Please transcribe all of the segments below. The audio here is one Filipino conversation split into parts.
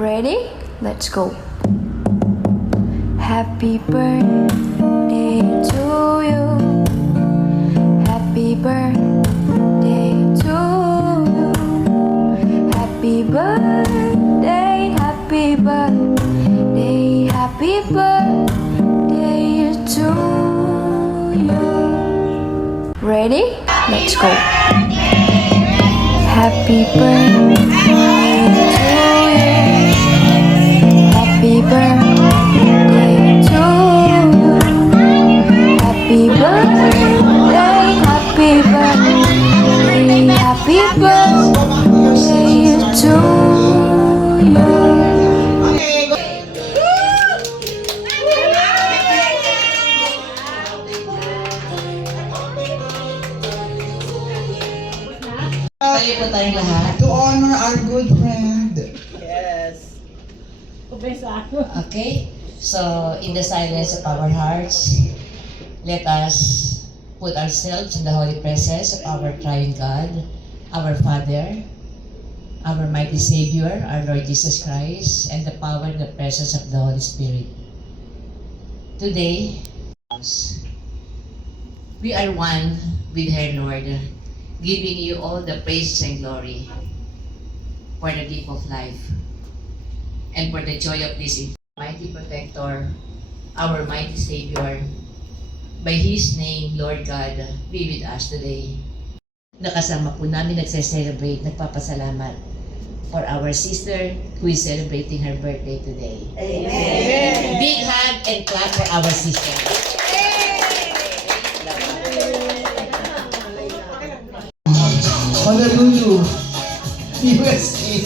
Ready? Let's go. Happy birthday to you. Happy birthday to you. Happy birthday, happy birthday, happy birthday to you. Ready? Let's go. Happy birthday to you. Happy birthday to you. Happy birthday, happy birthday, happy birthday to you. Tayo po tayong lahat. To honor our good friend. Yes. Okay? So, in the silence of our hearts, let us put ourselves in the holy presence of our triune God, our Father, our mighty Savior, our Lord Jesus Christ, and the power and the presence of the Holy Spirit. Today, we are one with her Lord, giving you all the praise and glory for the gift of life and for the joy of this mighty protector, our mighty Savior. By His name, Lord God, be with us today. Nakasama po namin nagse-celebrate, nagpapasalamat for our sister who is celebrating her birthday today. Amen. Big hug and clap for our sister. Honolulu, USA,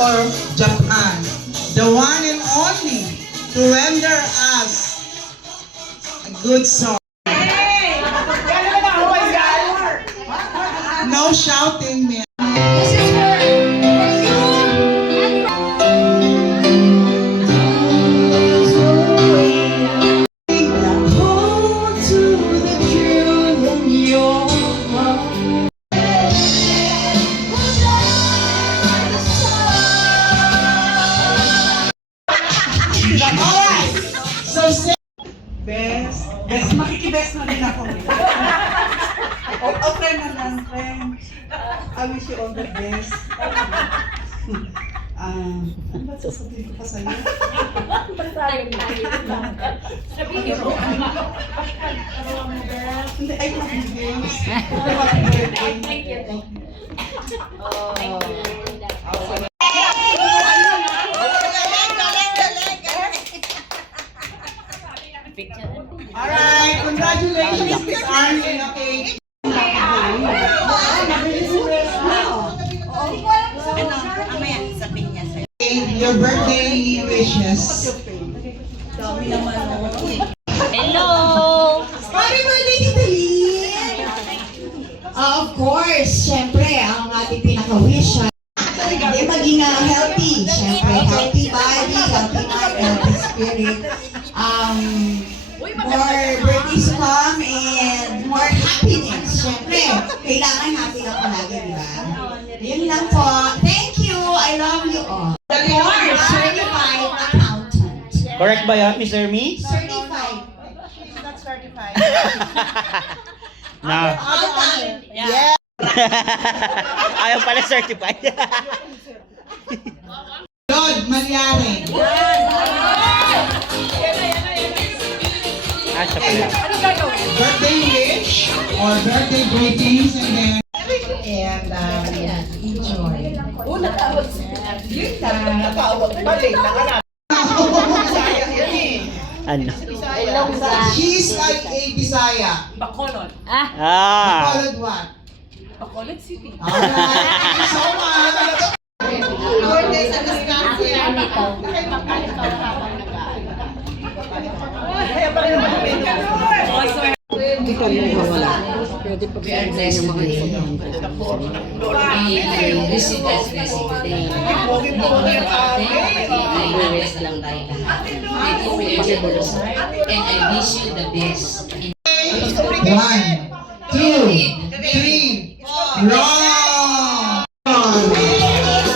or Japan, the one and only to render us a good song. No shouting, man. Hold to the truth in your heart. Alright, so say best, makikibest na din ako. Friend na lang, friend. I wish you all the best. Ano ba sasabihin ko pa sa'yo? Hindi, I love you, girls. Happy birthday. Thank you. Alright, congratulations, Miss Arlene. Okay. Your birthday wishes. Hello! Happy birthday, Tita Lynn! Of course, syempre, ang ating pinaka-wish ay maging healthy. Syempre, healthy body, healthy mind, healthy spirit. More birthdays to come and more happiness. Syempre, kailangan happy na palagi, di ba? Yun lang po. Thank you. I love you all. Of course, certified accountant. Correct ba yan, Mr. Me? Certified. She's not certified. Na. Accountant. Yeah. Ayaw pala certified. Lord Malyari. Siya pala. Birthday wish or birthday greetings and then enjoy. Ano? She's like a Bisaya. Ah. Bacolod what? Bacolod City. Alright, thank you so much. Birthday sa Wisconsin. We are blessed today. We receive God's blessing today. I-bless lang tayo lahat. I do your generous heart and I wish you the best. 1, 2, 3, run!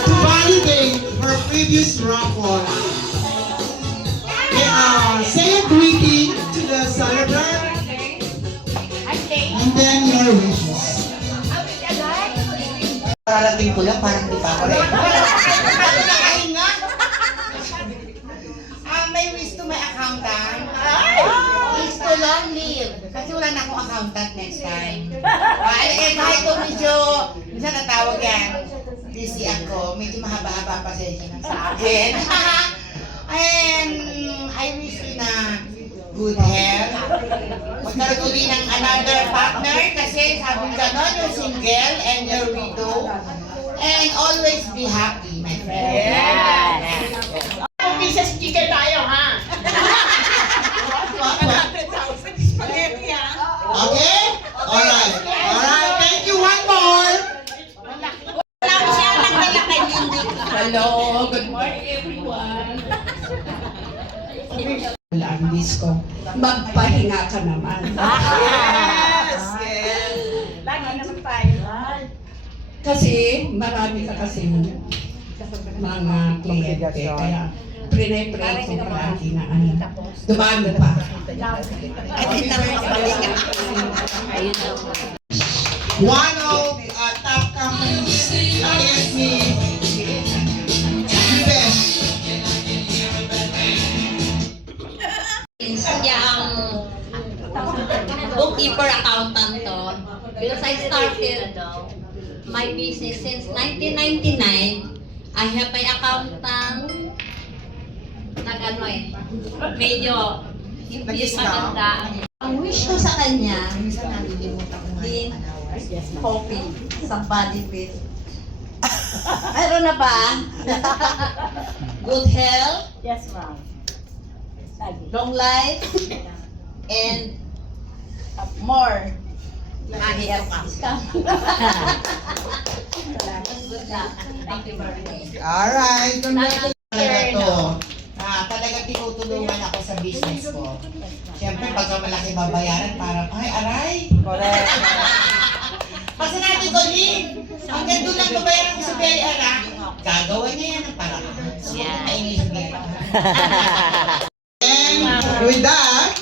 To validate her Previous Rockwood. Say a greeting to the celebrant. And then your wishes. Pararating ko lang, parang di pa ako rin. May wish to my accountant. Wish to long live. Kasi wala na akong accountant next time. Kahit kung medyo, minsan natawag yan, busy ako, medyo mahaba-haba pasensya na sa akin. And I wish you na good health. Magkaroon uli ng another partner kasi sabi gano'n, you're single and you're widow. And always be happy, my friend. Yeah. Pieces chicken tayo, ha? Okay? Alright. Alright. Thank you. One more. Hello, good morning everyone. Wala ang disco. Magpahinga ka naman. Yes! Lagi naman tayo. Kasi marami ka kasi mga kliyente. Kaya prinay-pray ko palagi na dumami pa. One of top companies against me. The best. Yung bookkeeper accountant to. Because I started my business since 1999. I have my accountant medyo hindi maganda. Ang wish ko sa kanya, din coffee sa body fit. Meron na ba? Good health, Yes, ma'am. long life, and more money as discount. Good luck. Thank you very much. Alright. Talaga to. Talaga tinutulungan ako sa business ko. Siyempre, pagka malaki babayaran, parang, ay, aray. Correct. Kasi natin ko, Lynn, hanggang doon lang babayaran ko sa BIR, gagawa niya yan ng parang. Ay, And with that,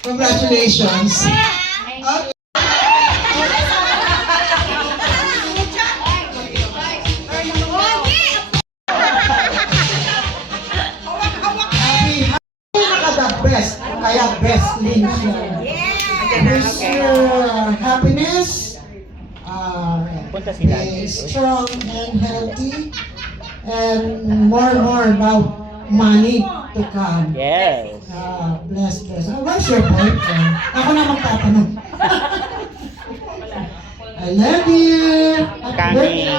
congratulations. Okay. The best, kaya best link siya. Wish you happiness, Punta sila. be strong and healthy, and more about money to come. Yes. Bless. Where's your boyfriend? Ako na magtatanong. I love you. Coming.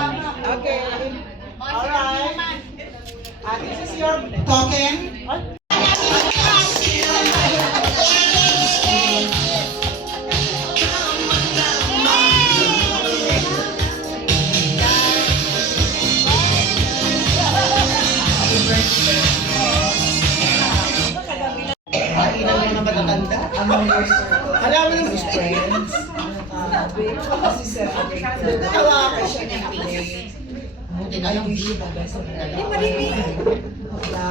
Okay. Alright. This is your token. Alam mo ng friends. Kasi sa tawa ka siya ng play. I wish you the best of the life.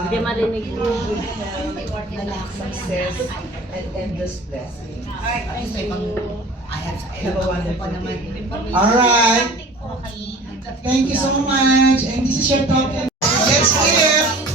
Hindi marinig. Success and endless blessings. Alright. Thank you so much. And this is your token. Let's hear.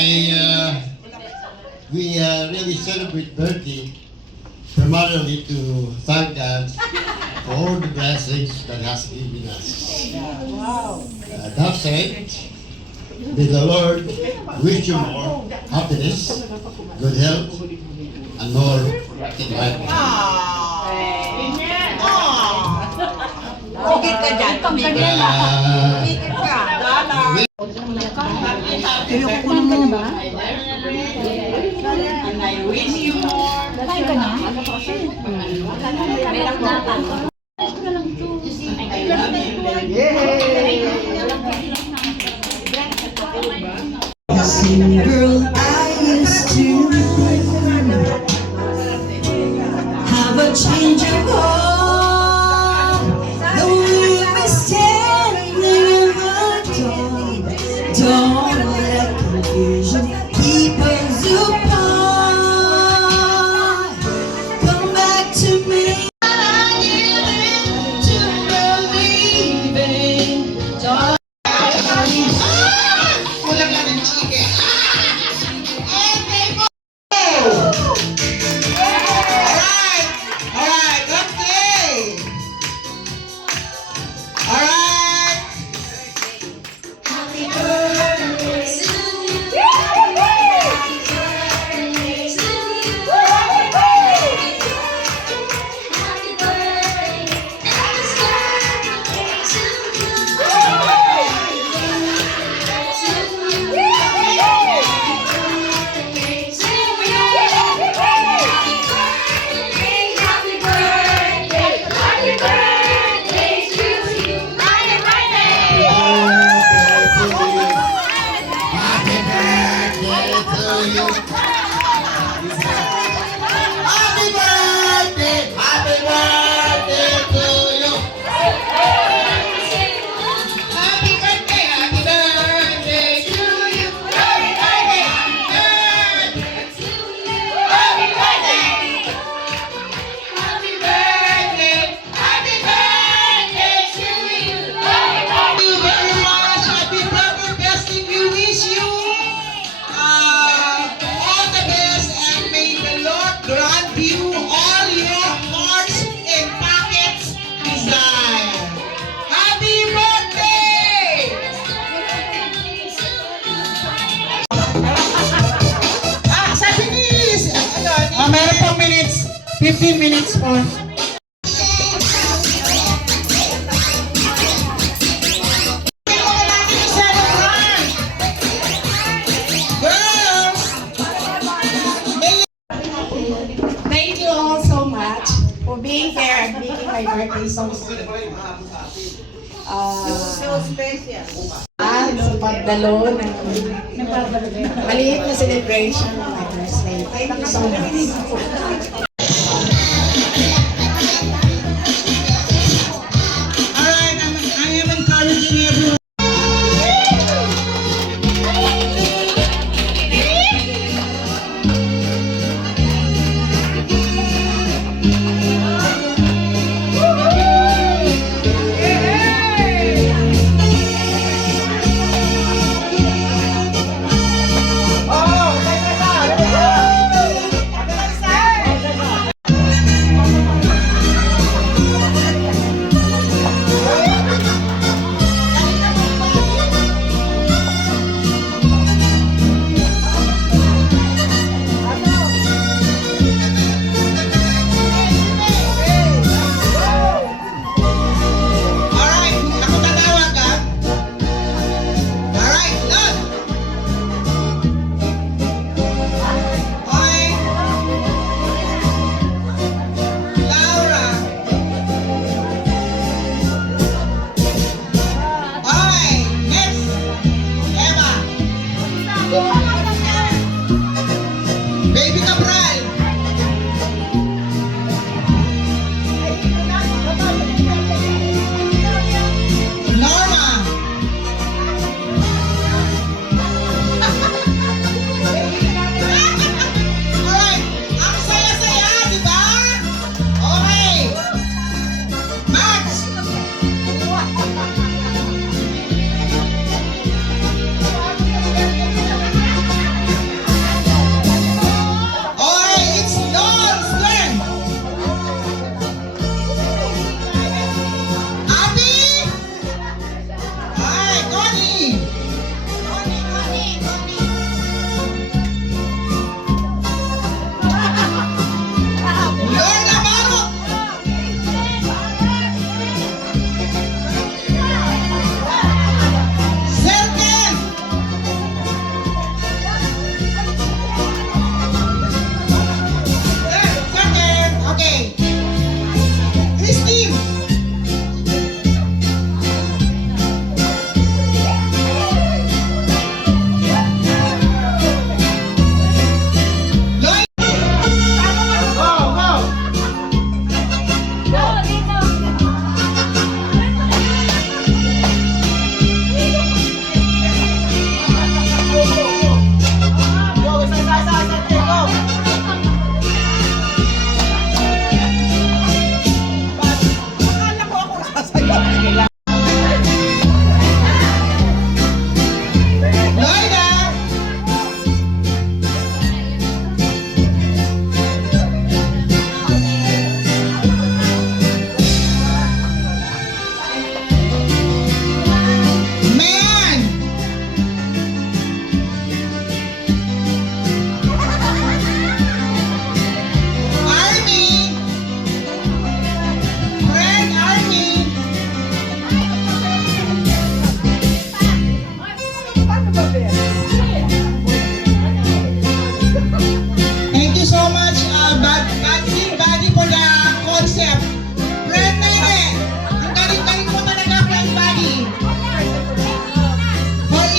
Okay, we really celebrate birthday primarily to thank God for all the blessings that has given us. That said, may the Lord wish you more happiness, good health, and more enlightenment. Tumigil ka dyan, tumigil ka. Tumigil ka. And I wish you more. Girl, I used to have a change of heart. The way we stand in the dark. Don't let confusion keep us apart. Come back to me. I give in to believing. Kulang lang ng chicken. Alright, okay. Alright. Grant you all your hearts and pockets desire. Happy birthday! Sabi ni Liz, meron pang minutes, 15 minutes po. Thank you all so much for being here and making my birthday so sweet. Sa pagdalo ng maliit na celebration ng my birthday. Thank you so much. Alright, I am encouraging everyone.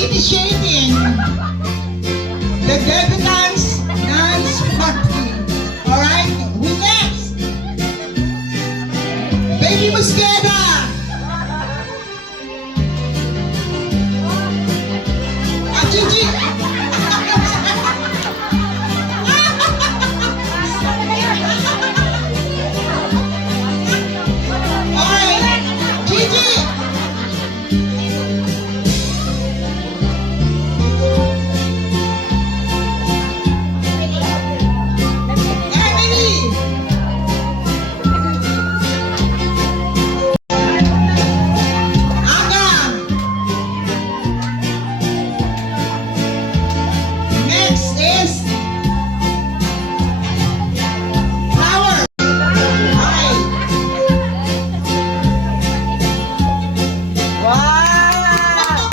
initiating the debutants dance party. Alright, who next? Baby Mosqueda. Gigi. Alright, Gigi. Emily. Aga. Next is Flower. Okay. Wow.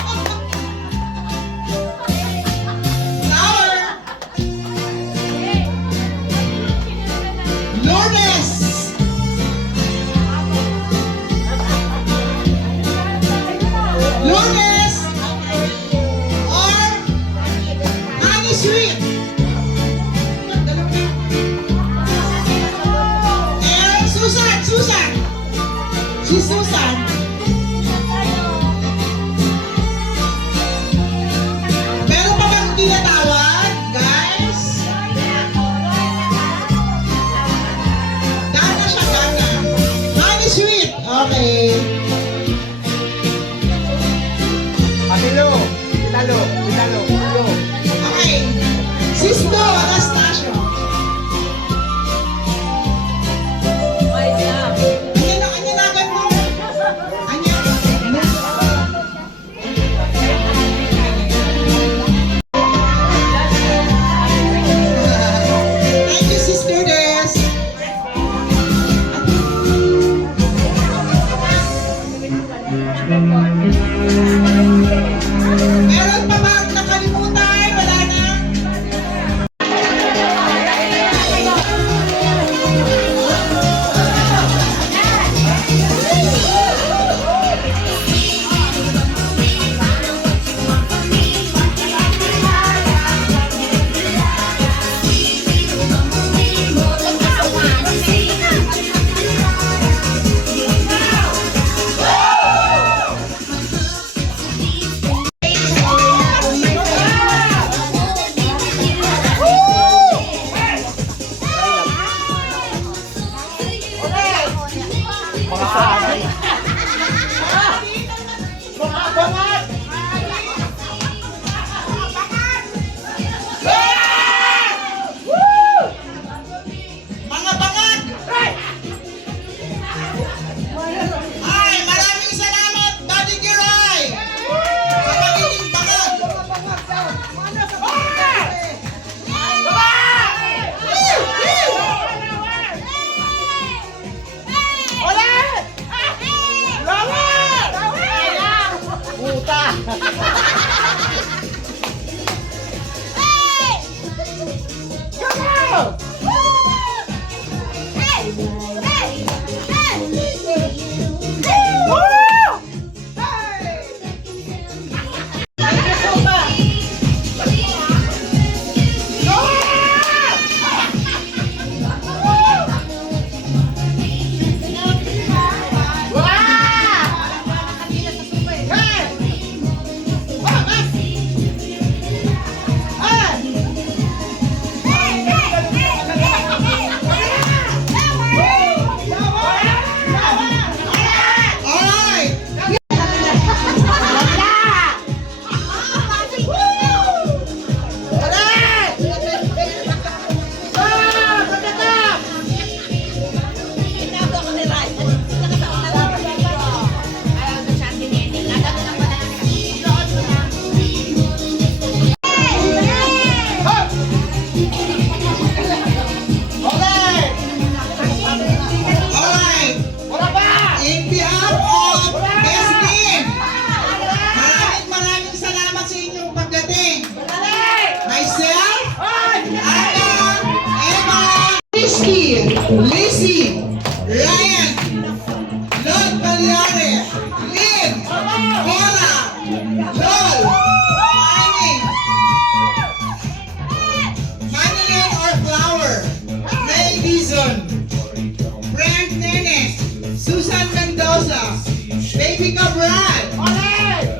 Flower. Lourdes. Lourdes or Honey Sweet. And Susan. Si Susan. Meron pa bang tinatawag, guys? Dana siya, Dana. Honey Sweet. Okay. Okay. Sisto Anastasio. Kanya na agad mo. Kanya. Thank you, Sister Des. Meron pa bang nakalimutan? Wala na? Mga bangag! Ay, maraming salamat, Buddy Giray! Sa pagiging bangag! Ulit! Puta! Wow!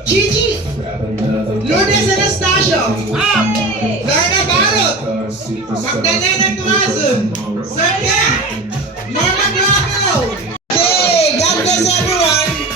Gigi, Lourdes Anastasio, Lorna Barot, Magdalena Tuazon, Sir Ken, Norma Guapilo. Hey, God bless everyone.